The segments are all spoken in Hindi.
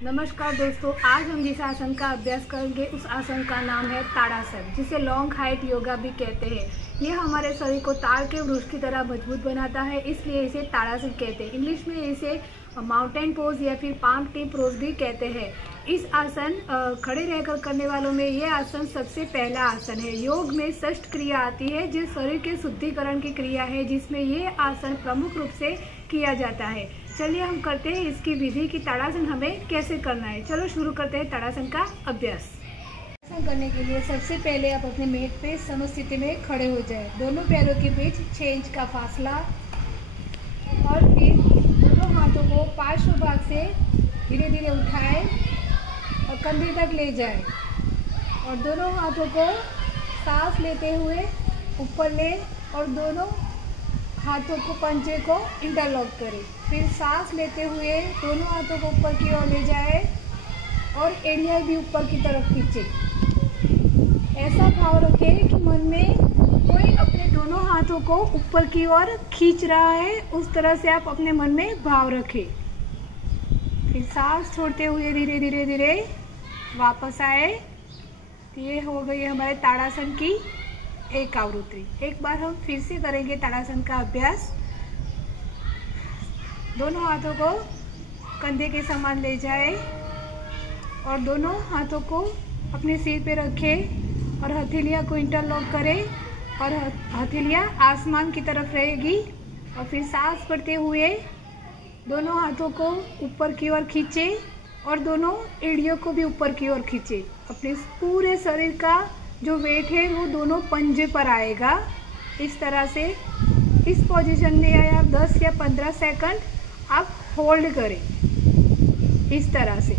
नमस्कार दोस्तों, आज हम जिस आसन का अभ्यास करेंगे उस आसन का नाम है ताड़ासन, जिसे लॉन्ग हाइट योगा भी कहते हैं। ये हमारे शरीर को ताड़ के वृक्ष की तरह मजबूत बनाता है, इसलिए इसे ताड़ासन कहते हैं। इंग्लिश में इसे माउंटेन पोज या फिर पाम ट्री पोज भी कहते हैं। इस आसन खड़े रहकर करने वालों में ये आसन सबसे पहला आसन है। योग में षष्ठ क्रिया आती है जो शरीर के शुद्धिकरण की क्रिया है, जिसमें ये आसन प्रमुख रूप से किया जाता है। चलिए हम करते हैं इसकी विधि की ताड़ासन हमें कैसे करना है। चलो शुरू करते हैं ताड़ासन का अभ्यास। ताड़ासन करने के लिए सबसे पहले आप अपने मेट पे समस्थिति में खड़े हो जाए। दोनों पैरों के बीच 6 इंच का फासला और फिर दोनों हाथों को पार्श्व भाग से धीरे धीरे उठाएं और कंधे तक ले जाएं और दोनों हाथों को सांस लेते हुए ऊपर ले और दोनों हाथों को पंजे को इंटरलॉक करें। फिर सांस लेते हुए दोनों हाथों को ऊपर की ओर ले जाए और एड़ियाँ भी ऊपर की तरफ खींचे। ऐसा भाव रखें कि मन में कोई अपने दोनों हाथों को ऊपर की ओर खींच रहा है, उस तरह से आप अपने मन में भाव रखें। फिर सांस छोड़ते हुए धीरे धीरे धीरे वापस आए। ये हो गई हमारे ताड़ासन की एक आवृत्ति। एक बार हम फिर से करेंगे ताड़ासन का अभ्यास। दोनों हाथों को कंधे के समान ले जाए और दोनों हाथों को अपने सिर पे रखें और हथेलियाँ को इंटरलॉक करें और हथेलियाँ आसमान की तरफ रहेगी। और फिर सांस भरते हुए दोनों हाथों को ऊपर की ओर खींचे और दोनों एड़ियों को भी ऊपर की ओर खींचे। अपने पूरे शरीर का जो वेट है वो दोनों पंजे पर आएगा। इस तरह से इस पोजीशन में आप 10 या 15 सेकंड आप होल्ड करें इस तरह से।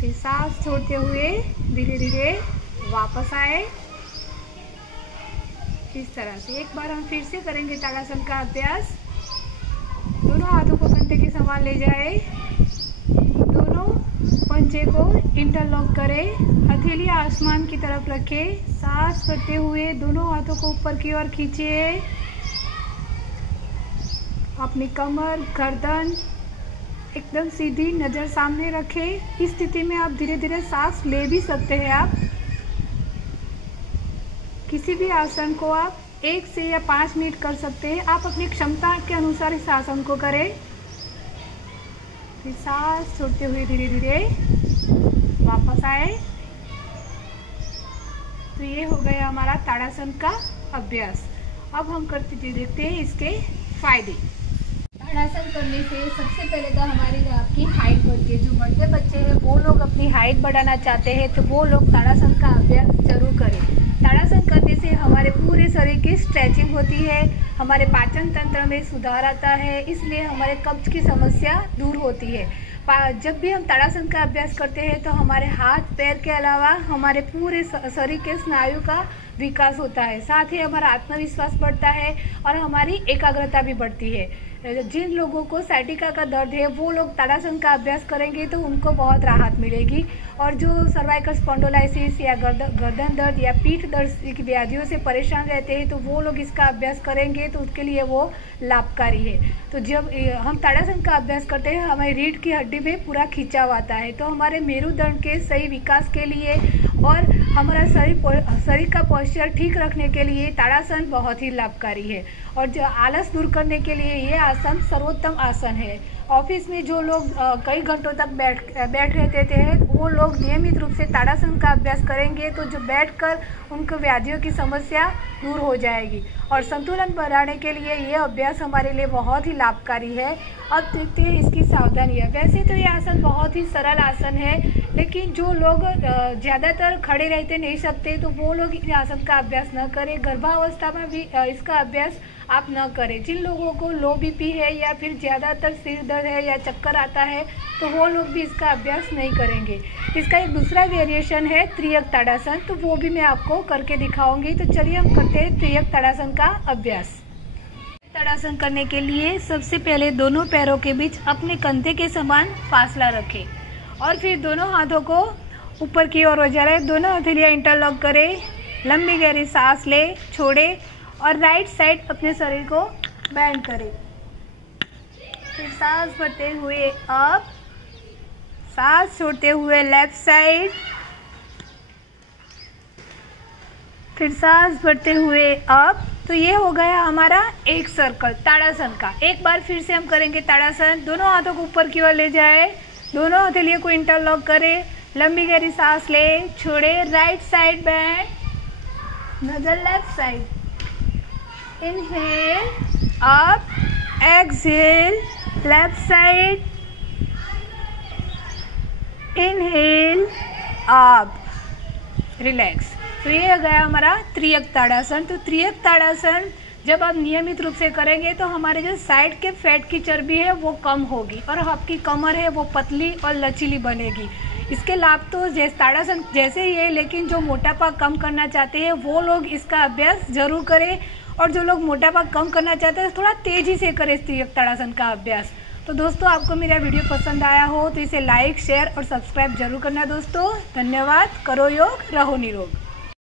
फिर सांस छोड़ते हुए धीरे धीरे वापस आए इस तरह से। एक बार हम फिर से करेंगे ताड़ासन का अभ्यास। दोनों हाथों को कंधे के समान ले जाए, दोनों पंजे को इंटरलॉक करें, हथेली आसमान की तरफ रखें। सांस भरते हुए दोनों हाथों को ऊपर की ओर खींचिए। अपनी कमर गर्दन एकदम सीधी, नज़र सामने रखें। इस स्थिति में आप धीरे धीरे सांस ले भी सकते हैं। आप किसी भी आसन को आप 1 से या 5 मिनट कर सकते हैं। आप अपनी क्षमता के अनुसार इस आसन को करें। फिर सांस छोड़ते हुए धीरे धीरे वापस आए। तो ये हो गया हमारा ताड़ासन का अभ्यास। अब हम करते देखते हैं इसके फायदे। ताड़ासन करने से सबसे पहले तो हमारी आपकी हाइट बढ़ती है। जो बड़े बच्चे हैं वो लोग अपनी हाइट बढ़ाना चाहते हैं तो वो लोग ताड़ासन का अभ्यास जरूर करें। ताड़ासन करने से हमारे पूरे शरीर की स्ट्रेचिंग होती है, हमारे पाचन तंत्र में सुधार आता है, इसलिए हमारे कब्ज की समस्या दूर होती है। जब भी हम ताड़ासन का अभ्यास करते हैं तो हमारे हाथ पैर के अलावा हमारे पूरे शरीर के स्नायु का विकास होता है, साथ ही हमारा आत्मविश्वास बढ़ता है और हमारी एकाग्रता भी बढ़ती है। जिन लोगों को साइटिका का दर्द है वो लोग ताड़ासन का अभ्यास करेंगे तो उनको बहुत राहत मिलेगी। और जो सर्वाइकल स्पॉन्डिलोलाइसिस या गर्दन दर्द या पीठ दर्द की व्याधियों से परेशान रहते हैं तो वो लोग इसका अभ्यास करेंगे तो उसके लिए वो लाभकारी है। तो जब हम ताड़ासन का अभ्यास करते हैं हमारी रीढ़ की हड्डी में पूरा खिंचाव आता है, तो हमारे मेरुदंड के सही विकास के लिए और हमारा शरीर का पोस्चर ठीक रखने के लिए ताड़ासन बहुत ही लाभकारी है। और जो आलस दूर करने के लिए ये आसन सर्वोत्तम आसन है। ऑफिस में जो लोग कई घंटों तक बैठ रहते थे वो लोग नियमित रूप से ताड़ासन का अभ्यास करेंगे तो जो बैठकर उनको व्याधियों की समस्या दूर हो जाएगी। और संतुलन बढ़ाने के लिए ये अभ्यास हमारे लिए बहुत ही लाभकारी है। अब देखते हैं इसकी सावधानियाँ। वैसे तो ये आसन बहुत ही सरल आसन है, लेकिन जो लोग ज़्यादातर खड़े रहते नहीं सकते तो वो लोग इस आसन का अभ्यास न करें। गर्भावस्था में भी इसका अभ्यास आप न करें। जिन लोगों को लो बीपी है या फिर ज़्यादातर सिर दर्द है या चक्कर आता है तो वो लोग भी इसका अभ्यास नहीं करेंगे। इसका एक दूसरा वेरिएशन है त्रियक ताड़ासन, तो वो भी मैं आपको करके दिखाऊंगी। तो चलिए हम करते हैं त्रियक ताड़ासन का अभ्यास। ताड़ासन करने के लिए सबसे पहले दोनों पैरों के बीच अपने कंधे के समान फासला रखें और फिर दोनों हाथों को ऊपर की ओर हो जा रहा है। दोनों हथेलियाँ इंटरलॉक करें, लंबी गहरी सांस ले, छोड़े और राइट साइड अपने शरीर को बेंड करें। फिर सांस भरते हुए अप सांस छोड़ते हुए लेफ्ट साइड, फिर सांस भरते हुए अप। तो ये हो गया हमारा एक सर्कल ताड़ासन का। एक बार फिर से हम करेंगे ताड़ासन। दोनों हाथों को ऊपर की ओर ले जाए, दोनों हथेलियों को इंटरलॉक करें, लंबी गहरी सांस ले, छोड़े, राइट साइड बैंड, नजर left side, inhale up, exhale left side, inhale up, relax. तो ये हो गया हमारा त्रियक ताड़ासन। तो त्रियक ताड़ासन जब आप नियमित रूप से करेंगे तो हमारे जो साइड के फैट की चर्बी है वो कम होगी और आपकी कमर है वो पतली और लचीली बनेगी। इसके लाभ तो ताड़ासन जैसे ही है, लेकिन जो मोटापा कम करना चाहते हैं वो लोग इसका अभ्यास जरूर करें, और जो लोग मोटापा कम करना चाहते हैं थोड़ा तेजी से करें त्रियक ताड़ासन का अभ्यास। तो दोस्तों, आपको मेरा वीडियो पसंद आया हो तो इसे लाइक, शेयर और सब्सक्राइब जरूर करना दोस्तों। धन्यवाद। करो योग, रहो निरोग।